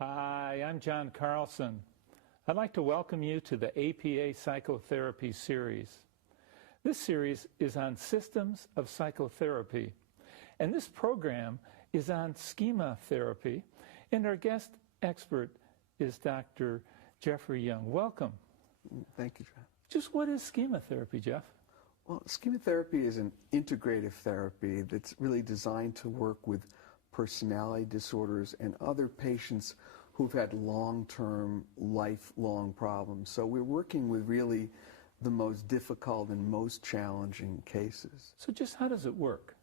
Hi, I'm John Carlson. I'd like to welcome you to the APA Psychotherapy series. This series is on systems of psychotherapy, and this program is on schema therapy, and our guest expert is Dr. Jeffrey Young. Welcome. Thank you, John. Just what is schema therapy, Jeff? Well, schema therapy is an integrative therapy that's really designed to work with personality disorders and other patients who've had long-term, lifelong problems. So we're working with really the most difficult and most challenging cases. So just how does it work?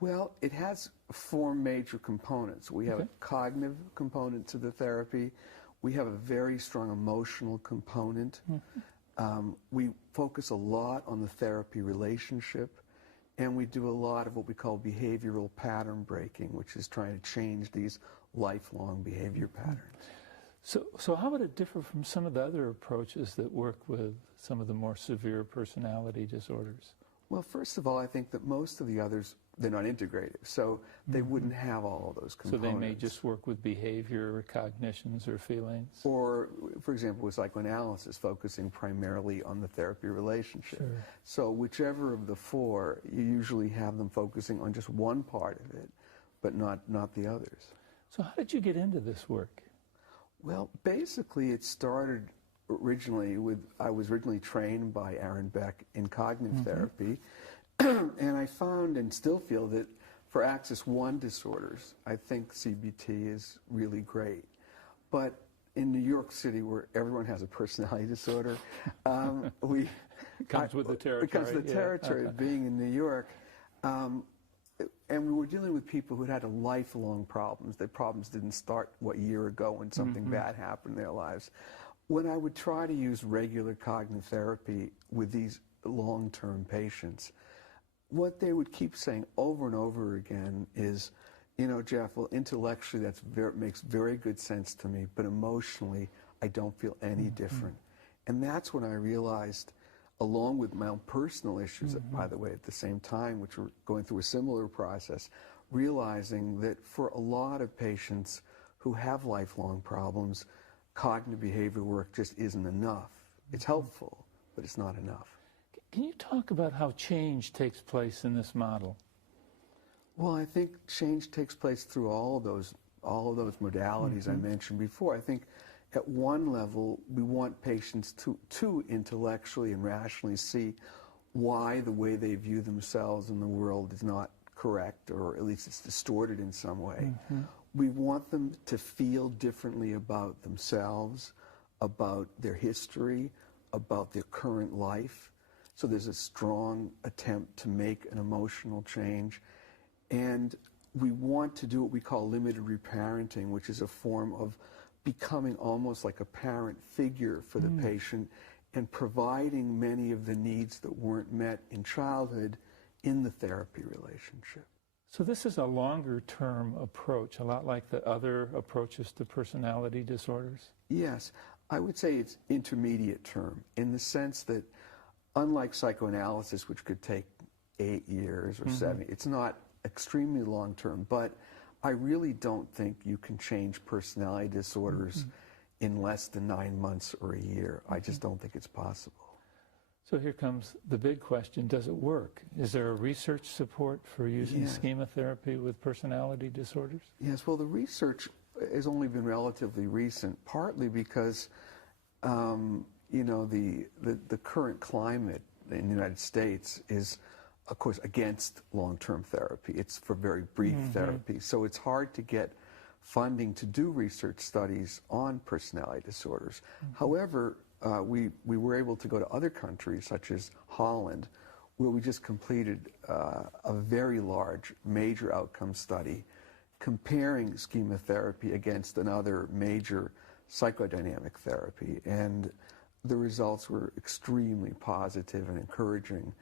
Well, it has four major components. We have a cognitive component to the therapy. We have a very strong emotional component. We focus a lot on the therapy relationship. And we do a lot of what we call behavioral pattern breaking, which is trying to change these lifelong behavior patterns. So how would it differ from some of the other approaches that work with some of the more severe personality disorders? Well, first of all, I think that most of the others, they're not integrative, so they wouldn't have all of those components. So they may just work with behavior or cognitions or feelings? Or, for example, with psychoanalysis, focusing primarily on the therapy relationship. Sure. So whichever of the four, you usually have them focusing on just one part of it, but not the others. So how did you get into this work? Well, basically it started originally with, I was originally trained by Aaron Beck in cognitive therapy, and I found and still feel that for Axis 1 disorders, I think CBT is really great. But in New York City, where everyone has a personality disorder, It comes with the territory. It comes with the territory of being in New York. And we were dealing with people who had lifelong problems. Their problems didn't start, a year ago when something bad happened in their lives. When I would try to use regular cognitive therapy with these long-term patients, what they would keep saying over and over again is, you know, Jeff, well, intellectually that makes very good sense to me, but emotionally I don't feel any different. And that's when I realized, along with my own personal issues, by the way, at the same time, which were going through a similar process, realizing that for a lot of patients who have lifelong problems, cognitive behavior work just isn't enough. It's helpful, but it's not enough. Can you talk about how change takes place in this model? Well, I think change takes place through all of those modalities I mentioned before. I think at one level, we want patients to intellectually and rationally see why the way they view themselves in the world is not correct, or at least it's distorted in some way. We want them to feel differently about themselves, about their history, about their current life. So there's a strong attempt to make an emotional change. And we want to do what we call limited reparenting, which is a form of becoming almost like a parent figure for the patient and providing many of the needs that weren't met in childhood in the therapy relationship. So this is a longer-term approach, a lot like the other approaches to personality disorders? Yes. I would say it's intermediate term in the sense that, unlike psychoanalysis, which could take 8 years or 7, it's not extremely long-term, but I really don't think you can change personality disorders in less than 9 months or a year. I just don't think it's possible. So here comes the big question, does it work? Is there a research support for using schema therapy with personality disorders? Yes, well, the research has only been relatively recent, partly because, you know, the current climate in the United States is, of course, against long-term therapy. It's for very brief therapy. So it's hard to get funding to do research studies on personality disorders. However, we were able to go to other countries, such as Holland, where we just completed a very large, major outcome study comparing schema therapy against another major psychodynamic therapy. And the results were extremely positive and encouraging.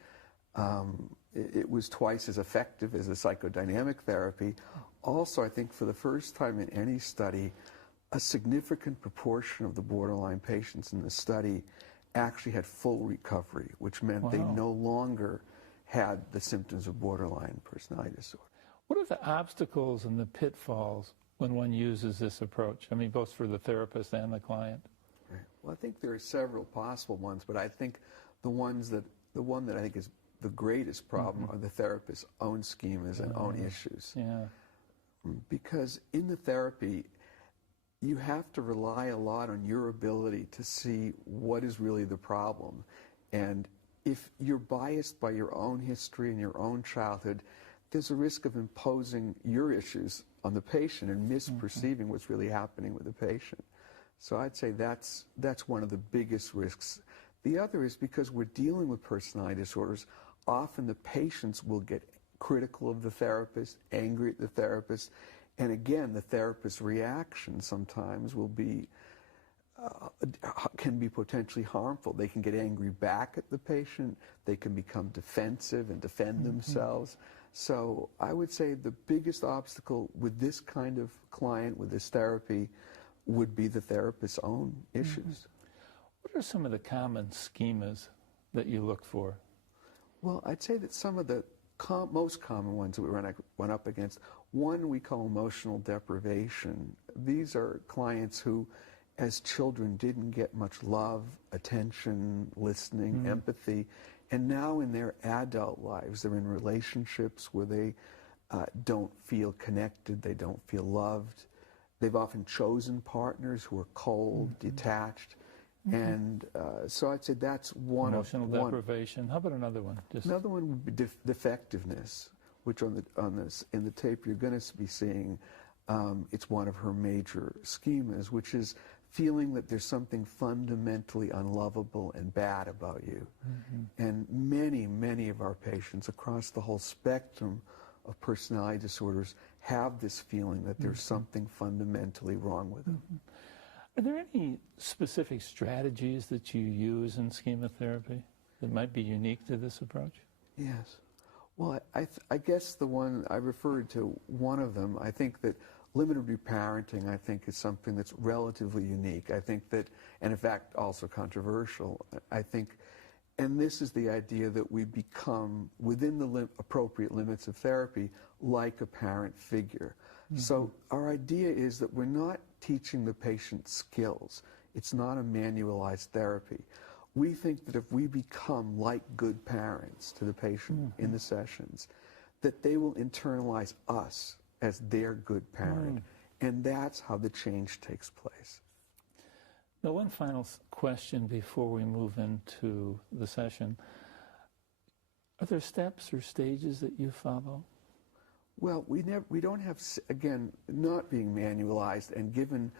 It was twice as effective as a psychodynamic therapy. Also, I think for the first time in any study, a significant proportion of the borderline patients in the study actually had full recovery, which meant they no longer had the symptoms of borderline personality disorder. What are the obstacles and the pitfalls when one uses this approach? I mean, both for the therapist and the client. Right. Well, I think there are several possible ones, but I think the one that I think is the greatest problem are the therapist's own schemas and own issues. Yeah. Because in the therapy, you have to rely a lot on your ability to see what is really the problem. And if you're biased by your own history and your own childhood, there's a risk of imposing your issues on the patient and misperceiving what's really happening with the patient. So I'd say that's one of the biggest risks. The other is because we're dealing with personality disorders, often the patients will get critical of the therapist, angry at the therapist, and again, the therapist's reaction sometimes will be can be potentially harmful. They can get angry back at the patient. They can become defensive and defend themselves. So I would say the biggest obstacle with this kind of client, with this therapy, would be the therapist's own issues. What are some of the common schemas that you look for? Well, I'd say that some of the most common ones that we run up against, one we call emotional deprivation. These are clients who, as children, didn't get much love, attention, listening, empathy, and now in their adult lives, they're in relationships where they don't feel connected, they don't feel loved. They've often chosen partners who are cold, detached, and so I'd say that's one. Emotional deprivation. How about another one? Another one would be defectiveness, which in the tape you're going to be seeing. It's one of her major schemas, which is feeling that there's something fundamentally unlovable and bad about you. And many of our patients across the whole spectrum of personality disorders have this feeling that there's something fundamentally wrong with them. Are there any specific strategies that you use in schema therapy that might be unique to this approach? Yes. Well, I guess the one I referred to, one of them, I think that limited reparenting, I think, is something that's relatively unique. I think that, and in fact, also controversial. I think, and this is the idea that we become, within the appropriate limits of therapy, like a parent figure. So our idea is that we're not teaching the patient skills. It's not a manualized therapy. We think that if we become like good parents to the patient in the sessions, that they will internalize us as their good parent. And that's how the change takes place. Now, one final question before we move into the session. Are there steps or stages that you follow? Well, we don't have, again, not being manualized, and given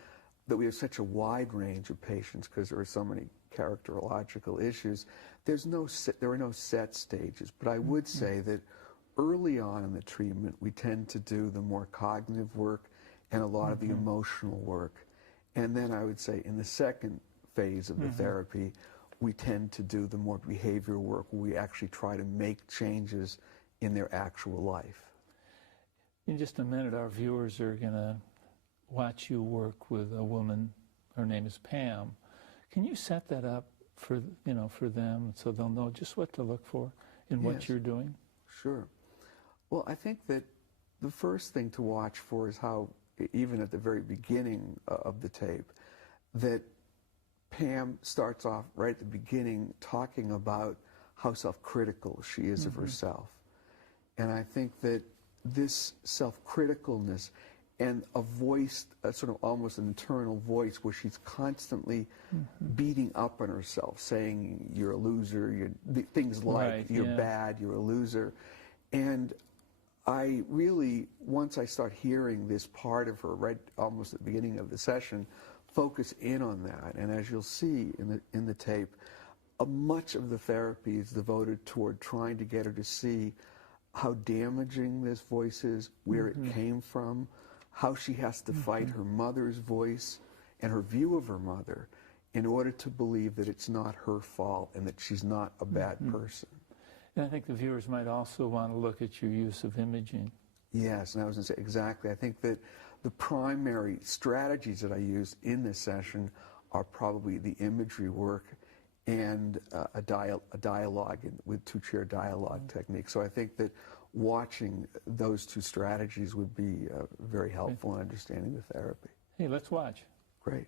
that we have such a wide range of patients because there are so many characterological issues, there are no set stages. But I would say that early on in the treatment, we tend to do the more cognitive work and a lot of the emotional work. And then I would say in the second phase of the therapy, we tend to do the more behavioral work where we actually try to make changes in their actual life. In just a minute, our viewers are going to watch you work with a woman. Her name is Pam. Can you set that up for them so they'll know just what to look for in what you're doing? Sure. Well, I think that the first thing to watch for is how, even at the very beginning of the tape, that Pam starts off right at the beginning talking about how self-critical she is of herself. And I think that this self-criticalness and a voice, a sort of almost an internal voice where she's constantly beating up on herself, saying, you're a loser, things like, you're bad, you're a loser. And I really, once I start hearing this part of her, right almost at the beginning of the session, focus in on that. And as you'll see in the tape, much of the therapy is devoted toward trying to get her to see how damaging this voice is, where it came from, how she has to fight her mother's voice and her view of her mother in order to believe that it's not her fault and that she's not a bad person. And I think the viewers might also want to look at your use of imaging. Yes, and I was going to say exactly. I think that the primary strategies that I use in this session are probably the imagery work and a dialogue with two-chair dialogue technique. So I think that watching those two strategies would be very helpful in understanding the therapy. Hey, let's watch. Great.